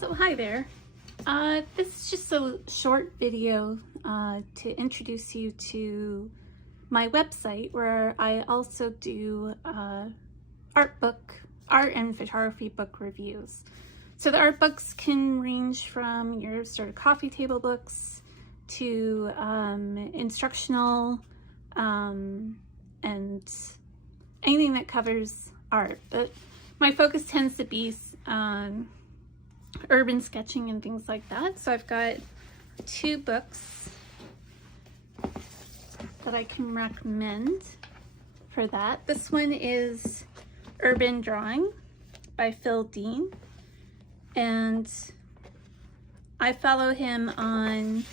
So hi there. This is just a short video to introduce you to my website where I also do art and photography book reviews. So the art books can range from your sort of coffee table books to instructional and anything that covers art. But my focus tends to be urban sketching and things like that. So I've got two books that I can recommend for that. This one is Urban Drawing by Phil Dean, and I follow him on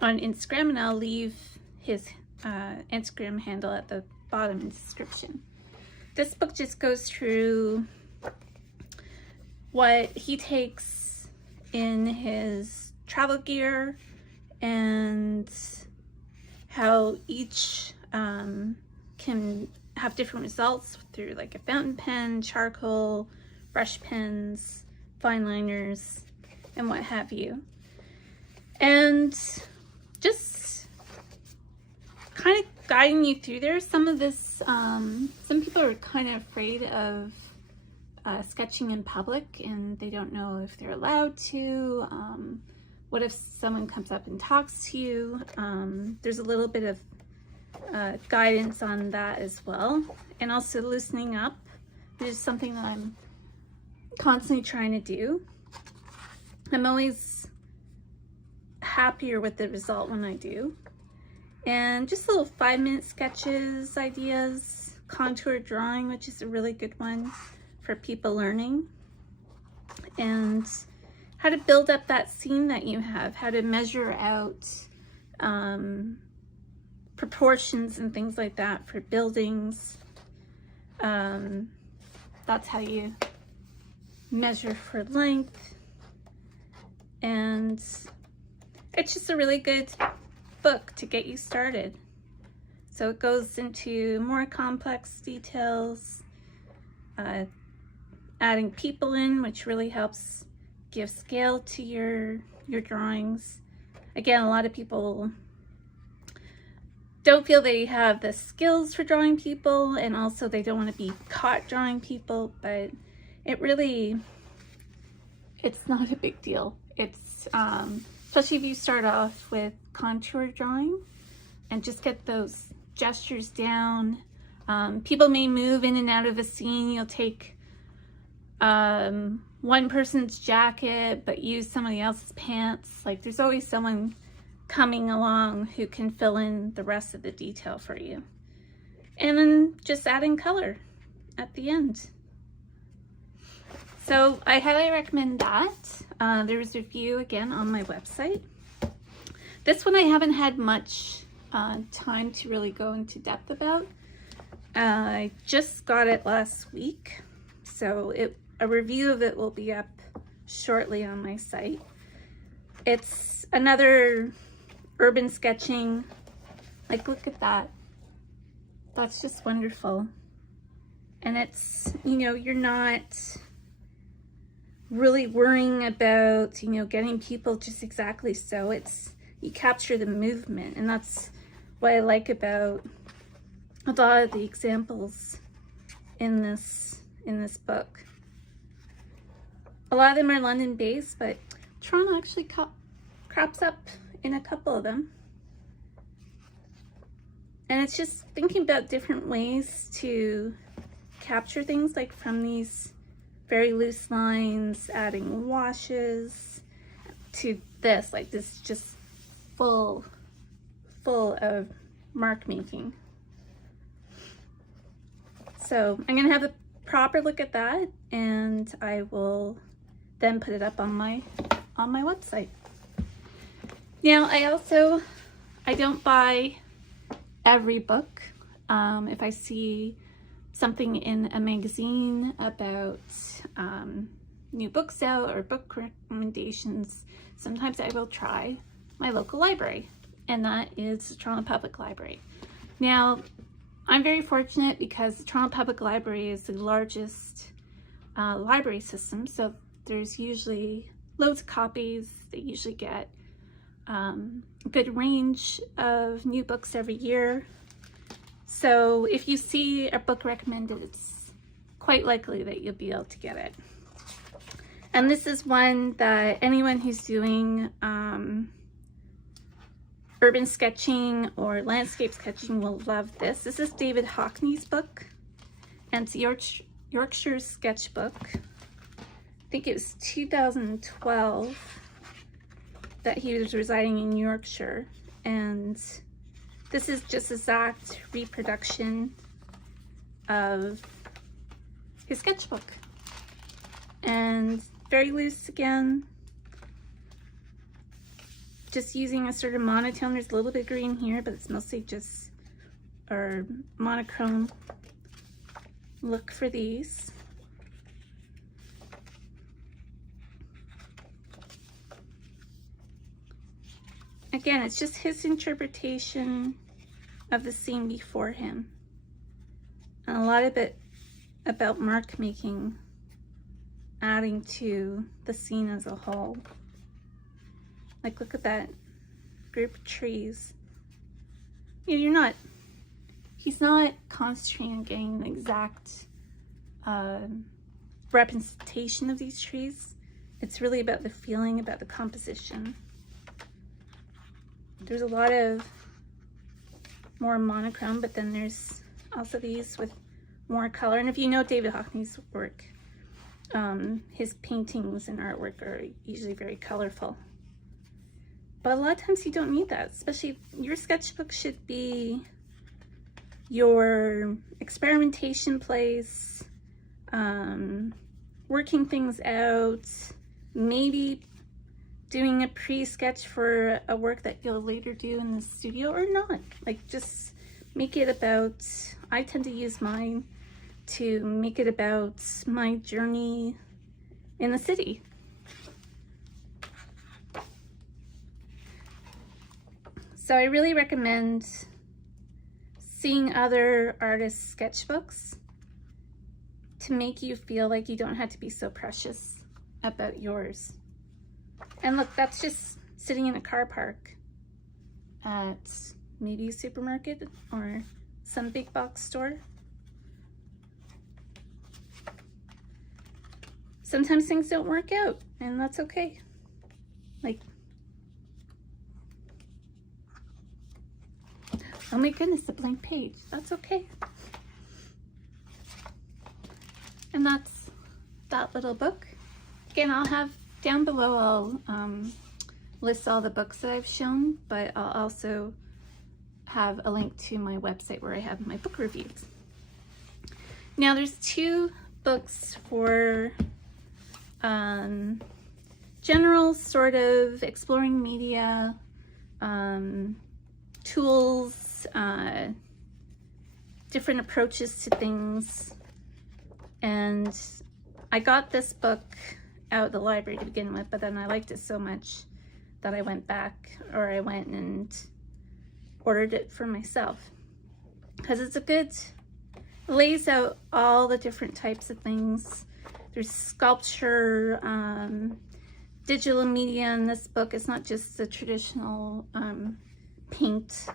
Instagram, and I'll leave his Instagram handle at the bottom in the description. This book just goes through what he takes in his travel gear and how each can have different results through like a fountain pen, charcoal, brush pens, fine liners, and what have you. And just kind of guiding you through there. Some of this, some people are kind of afraid of sketching in public and they don't know if they're allowed to. What if someone comes up and talks to you? There's a little bit of guidance on that as well. And also loosening up, which is something that I'm constantly trying to do. I'm always happier with the result when I do. And just little 5-minute sketches, ideas, contour drawing, which is a really good one for people learning, and how to build up that scene that you have, how to measure out proportions and things like that for buildings. That's how you measure for length, and it's just a really good book to get you started. So it goes into more complex details, adding people in, which really helps give scale to your drawings. Again, a lot of people don't feel they have the skills for drawing people, and also they don't want to be caught drawing people, but it's not a big deal. It's especially if you start off with contour drawing and just get those gestures down. People may move in and out of a scene. You'll take one person's jacket but use somebody else's pants. Like, there's always someone coming along who can fill in the rest of the detail for you. And then just adding color at the end. So I highly recommend that. There's a review again on my website. This one I haven't had much time to really go into depth about. I just got it last week, so a review of it will be up shortly on my site. It's another urban sketching. Like, look at that. That's just wonderful. And it's, you're not really worrying about, getting people just exactly so. You capture the movement, and that's what I like about a lot of the examples in this book. A lot of them are London based, but Toronto actually crops up in a couple of them. And it's just thinking about different ways to capture things, like from these very loose lines, adding washes, to this, like this just full of mark making. So I'm gonna have a proper look at that, and I will then put it up on my website. Now, I don't buy every book. If I see something in a magazine about new books out or book recommendations, sometimes I will try my local library, and that is the Toronto Public Library. Now, I'm very fortunate because the Toronto Public Library is the largest library system, so there's usually loads of copies. They usually get a good range of new books every year. So if you see a book recommended, it's quite likely that you'll be able to get it. And this is one that anyone who's doing urban sketching or landscape sketching will love this. This is David Hockney's book, and it's Yorkshire's Sketchbook. I think it was 2012 that he was residing in Yorkshire, and this is just exact reproduction of his sketchbook. And very loose again, just using a sort of monotone. There's a little bit of green here, but it's mostly just our monochrome look for these. Again, it's just his interpretation of the scene before him, and a lot of it about mark making, adding to the scene as a whole. Like, look at that group of trees. He's not concentrating on getting the exact representation of these trees. It's really about the feeling, about the composition. There's a lot of more monochrome, but then there's also these with more color. And if you know David Hockney's work, his paintings and artwork are usually very colorful. But a lot of times you don't need that, especially your sketchbook should be your experimentation place, working things out, maybe doing a pre-sketch for a work that you'll later do in the studio, or not. Like, just make it about, I tend to use mine to make it about my journey in the city. So I really recommend seeing other artists' sketchbooks to make you feel like you don't have to be so precious about yours. And look, that's just sitting in a car park at maybe a supermarket or some big box store. Sometimes things don't work out, and that's okay. Like, oh my goodness, a blank page. That's okay. And that's that little book. Again, I'll have down below, I'll list all the books that I've shown, but I'll also have a link to my website where I have my book reviews. Now, there's two books for general sort of exploring media, tools, different approaches to things. And I got this book out of the library to begin with, but then I liked it so much that I went back, or I went and ordered it for myself, because it's a good, it lays out all the different types of things. There's sculpture, digital media in this book. It's not just the traditional paint.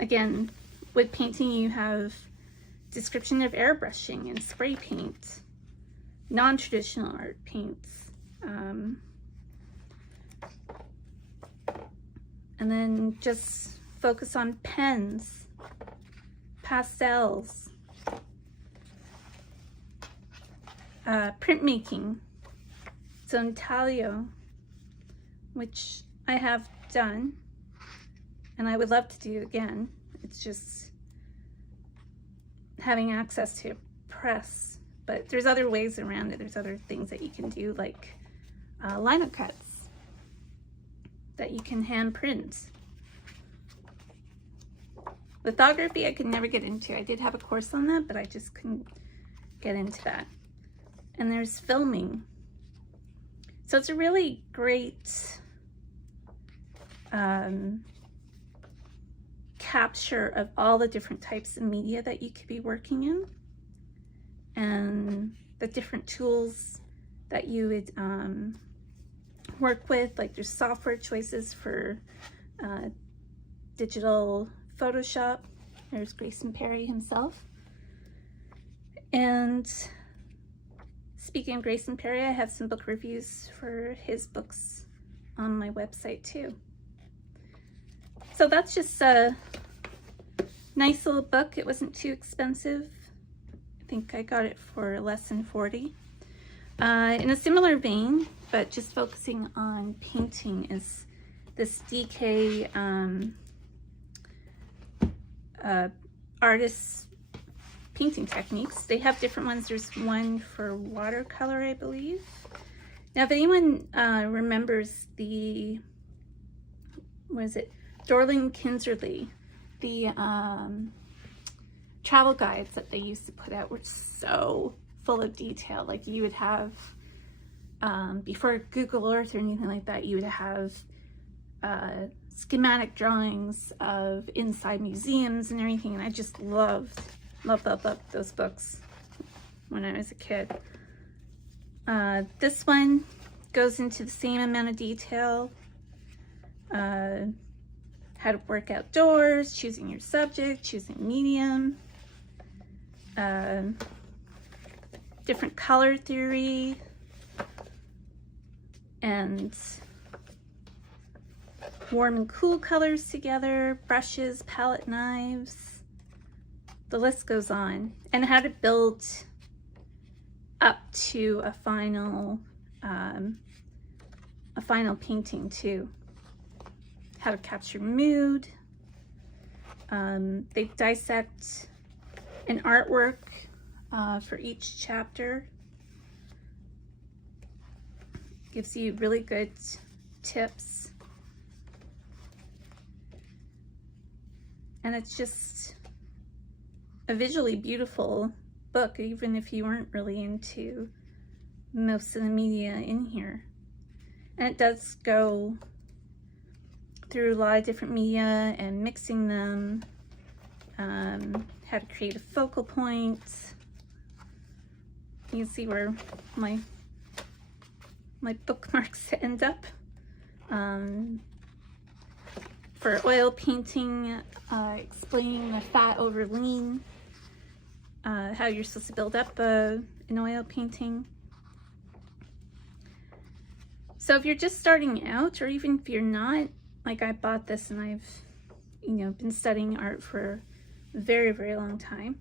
Again, with painting you have description of airbrushing and spray paint, non-traditional art paints, and then just focus on pens, pastels, printmaking, so intaglio, which I have done and I would love to do again. It's just having access to a press, but there's other ways around it. There's other things that you can do, like lineup cuts that you can hand print. Lithography I could never get into. I did have a course on that, but I just couldn't get into that. And there's filming. So it's a really great capture of all the different types of media that you could be working in. And the different tools that you would work with. Like there's software choices for digital Photoshop. There's Grayson Perry himself. And speaking of Grayson Perry, I have some book reviews for his books on my website too. So that's just a nice little book. It wasn't too expensive. I think I got it for less than $40. In a similar vein, but just focusing on painting, is this DK artists painting techniques. They have different ones. There's one for watercolor, I believe. Now, if anyone remembers the, what is it, Dorling Kinserly, the travel guides that they used to put out were so full of detail. Like you would have, before Google Earth or anything like that, you would have schematic drawings of inside museums and everything, and I just loved those books when I was a kid. This one goes into the same amount of detail. How to work outdoors, choosing your subject, choosing medium, different color theory, and warm and cool colors together, brushes, palette knives, the list goes on, and how to build up to a final painting too. How to capture mood. They dissect an artwork for each chapter. Gives you really good tips. And it's just a visually beautiful book, even if you weren't really into most of the media in here. And it does go through a lot of different media and mixing them, how to create a focal point. You can see where my bookmarks end up. For oil painting, explaining the fat over lean, how you're supposed to build up an oil painting. So if you're just starting out, or even if you're not, like I bought this and I've, been studying art for a very, very long time,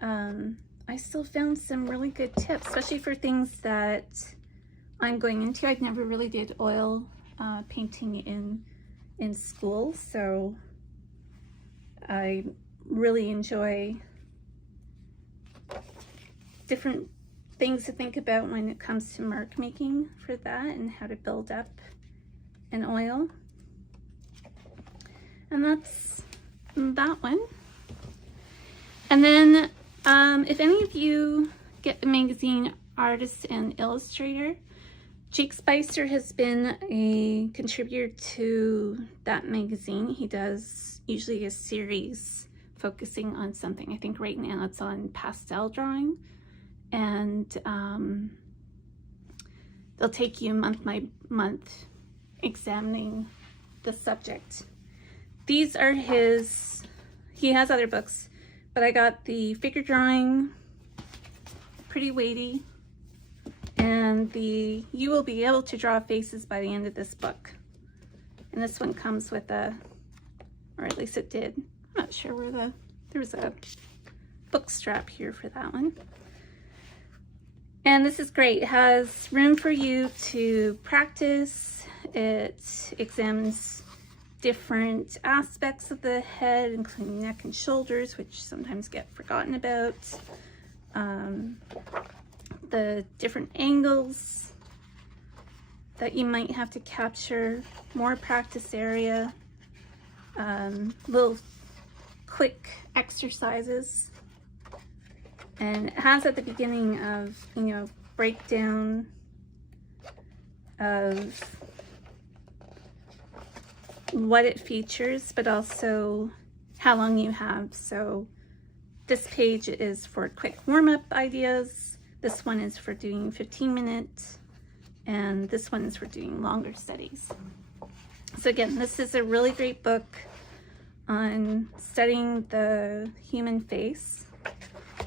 I still found some really good tips, especially for things that I'm going into. I've never really did oil painting in school, so I really enjoy different things to think about when it comes to mark making for that and how to build up an oil. And that's that one. And then if any of you get the magazine Artist and Illustrator, Jake Spicer has been a contributor to that magazine. He does usually a series focusing on something. I think right now it's on pastel drawing, and they'll take you month by month examining the subject. These are his, he has other books, but I got the figure drawing, pretty weighty, and the You Will Be Able to Draw Faces by the End of This Book. And this one comes with a, or at least it did. I'm not sure where there's a book strap here for that one. And this is great. It has room for you to practice. It examines different aspects of the head, including neck and shoulders, which sometimes get forgotten about. The different angles that you might have to capture, more practice area, little quick exercises. And it has at the beginning of, breakdown of what it features, but also how long you have. So this page is for quick warm-up ideas, This one is for doing 15-minute, and this one is for doing longer studies. So again, this is a really great book on studying the human face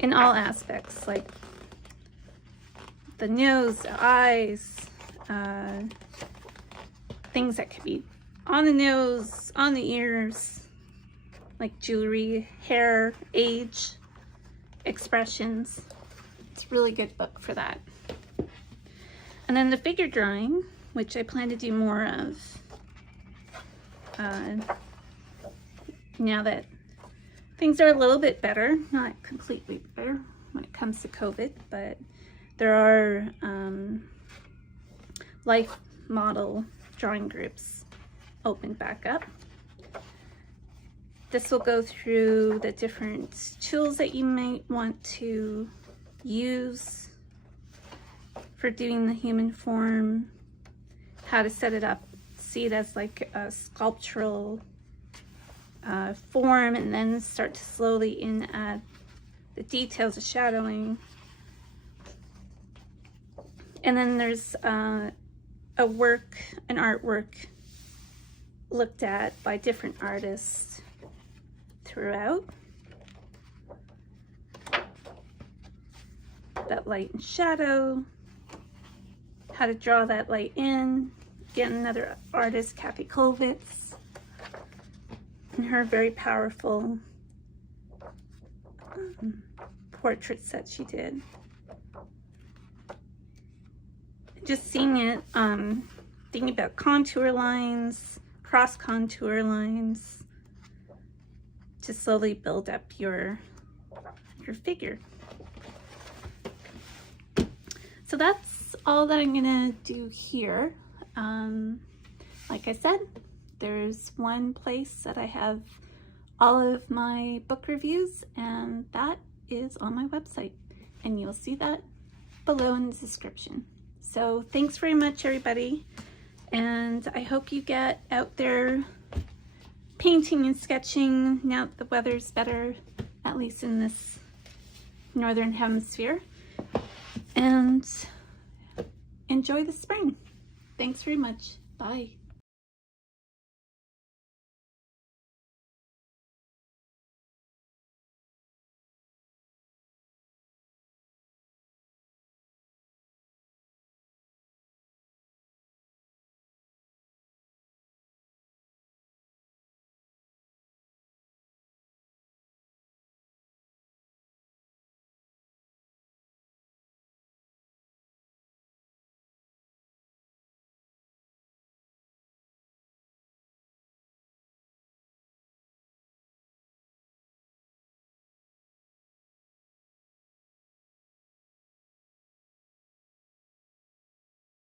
in all aspects, like the nose, the eyes, things that could be on the nose, on the ears, like jewelry, hair, age, expressions. It's a really good book for that. And then the figure drawing, which I plan to do more of now that things are a little bit better, not completely better when it comes to COVID, but there are life model drawing groups opened back up. This will go through the different tools that you might want to use for doing the human form, how to set it up, see it as like a sculptural form, and then start to slowly add the details of shadowing. And then there's an artwork looked at by different artists throughout. That light and shadow, how to draw that light in. Again, another artist, Kathy Kollwitz, and her very powerful portraits that she did. Just seeing it, thinking about contour lines, cross contour lines, to slowly build up your figure. So that's all that I'm gonna do here. Like I said, there's one place that I have all of my book reviews, and that is on my website, and you'll see that below in the description. So thanks very much, everybody, and I hope you get out there painting and sketching now that the weather's better, at least in this northern hemisphere, and enjoy the spring. Thanks very much. Bye.